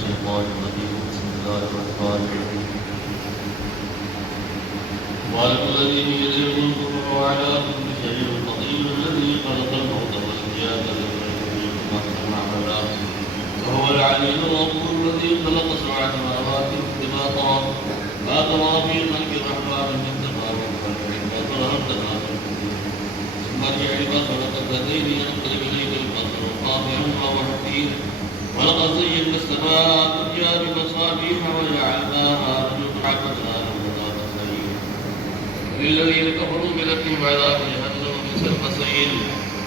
الشيطان الرجيم. بسم الله الرحمن الرحيم. وعلى الذي بيده الملك وهو على كل شيء قدير الذي خلق الموت والحياة ليبلوكم أحسن عملا وهو العلي الغفور الذي خلق سبع سماوات طباقا ما ترى في خلق الرحمن من تفاوت فالبصر هل تفاوت ثم ارجع البصر قرتين ينقلب إليك البصر خاسئا وهو حسير ولقد زينا السماء الدنيا بمصابيح وجعلناها رجوما حسنا للذين كفروا بربهم عذاب جهنم بئس المصير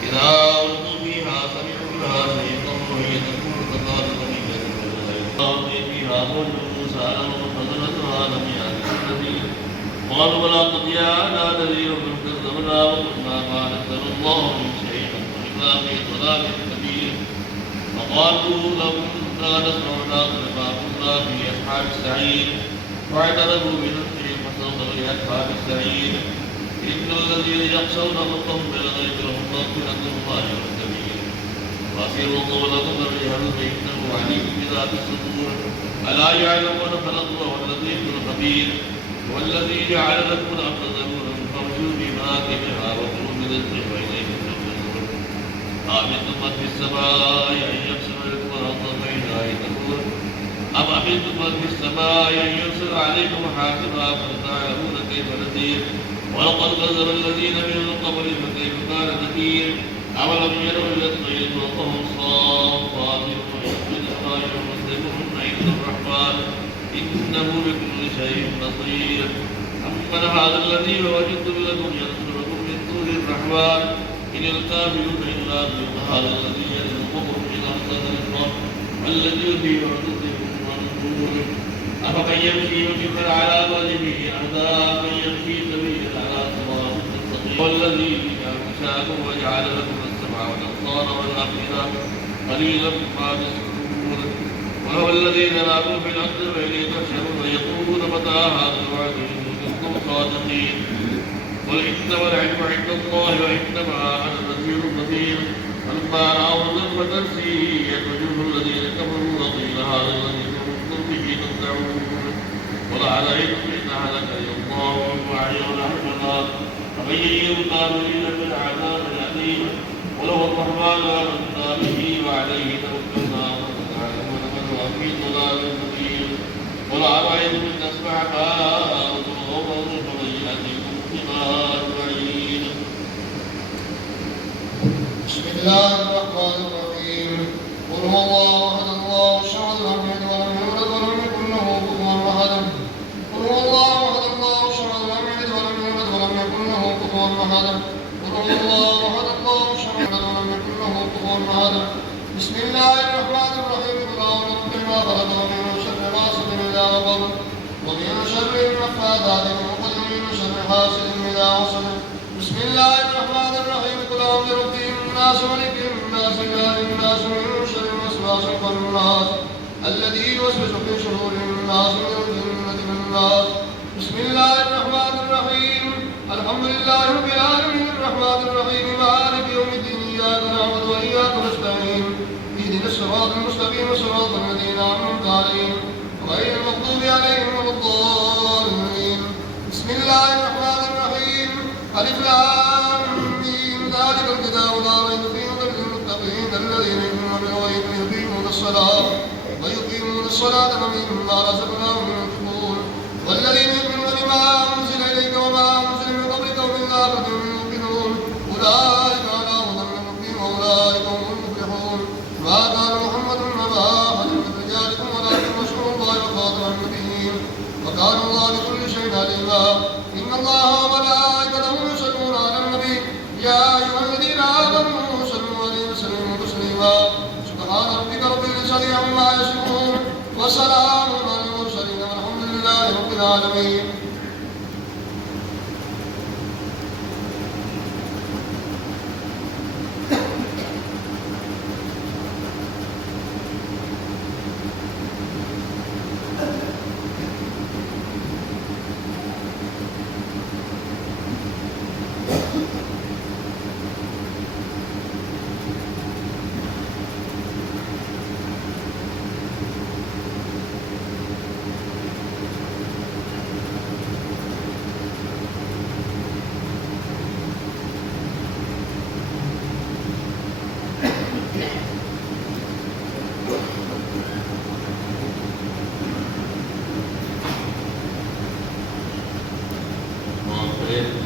إذا ألقوا فيها سمعوا لها شهيقا وهي تكون كقال قرية فيها قول موسى لهم فضلتها لم يأتكم نذير قالوا بلى قد جاءنا نذير فكذبنا وقلنا ما نزل الله من شيء وإنا في ضلال كبير فقالوا لو كنا نسمع ناقل ما كنا في أصحاب السعير واعترفوا بذنبهم فسوف لأصحاب السعير إن الذين يخشون ربهم بالغيب لهم مغفرة وأجر كبير وأسروا قولكم الجهل فإنه عليم بذات الصدور ألا يعلم من خلق وهو اللطيف الخبير والذي جعل لكم الأرض ذلولا فامشوا في مناكبها وكلوا من رزقه وإليه ترجعون آمنتم من في السماء أن يخسف لكم الأرض فإذا هي تمور أم أمنتم من في السماء أن يرسل عليكم حاسبا فستعلمون كيف نذير ولقد كذب الذين من قبل فكيف كان نكير أولم يروا إلى الطير فوقهم صافات ويقبضن ما يمسكهن عند الرحمن إنه بكل شيء بصير أمن هذا الذي وجدتم لكم ينصركم من دون الرحمن إن الكافرون إلا من هذا الذي يرزقكم من أحسن الرزق الذي يثير رزقكم أفمن يمشي مكبا على وجهه أهدى من يمشي سبيلا على صراط مستقيم والذي أنشأكم وجعل لكم السمع والأبصار والأفئدة قليلا ما تشكرون وهو الذي ذراكم في الأرض وإليه تحشرون ويقولون متى هذا الوعد إن كنتم صادقين قل إنما العلم عند الله وإنما أنا نذير نذير فلما رأوا الظلمة سيئت وجوه الذين كفروا وقيل هذا الذي به تدعون قل أرأيتم إن هلك الله وعي ونحن فمن يلقى إلا بالعذاب الأليم ولو الرحمن آمنا به وعليه توكلنا فستعلمون من هو في ضلال مبين قل أرأيتم إن أسمع فأنتم غفر فمن يأتيكم بماء معين. بسم الله الرحمن الرحيم. قل هو الله أحد الله الصمد لم يلد ولم يولد ولم يكن له كفوا أحد. قل هو الله أحد الله الصمد لم يلد ولم يولد ولم يكن له كفوا أحد. قل هو الله أحد الله الصمد ولم يكن له كفوا أحد. بسم الله الرحمن الرحيم. قل أعوذ برب ما خلق ومن شر غاسق إذا وقب ومن شر النفاثات في العقد ومن شر حاسد إذا حسد. بسم الله الرحمن الرحيم. قل أعوذ برب الناس ملك الناس إله الناس من شر الوسواس الخناس الذي يوسوس في صدور الناس من الجنة والناس. بسم الله الرحمن الرحيم. الحمد لله رب العالمين الرحمن الرحيم مالك يوم الدين إياك نعبد وإياك نستعين اهدنا الصراط المستقيم صراط الذين أنعمت عليهم غير المغضوب عليهم ولا الضالين. بسم الله الرحمن الرحيم. ألف لام ميم ذلك الكتاب لا ريب فيه هدى للمتقين الذين يؤمنون بالغيب ويقيمون الصلاة ومما رزقناهم ينفقون والذين يؤمنون بما أنزل إليك وما أنزل من قبلك وبالآخرة هم يوقنون أولئك على هدى من ربهم وأولئك هم المفلحون. ما كان محمد أبا أحد من رجالكم ولكن رسول الله وخاتم النبيين وكان الله بكل شيء عليما. إن الله وملائكته يصلون على النبي يا أيها الذين آمنوا صلوا عليه وسلموا تسليما. سبحان ربك رب العزة عما يصفون وسلام على المرسلين والحمد لله رب العالمين. عليه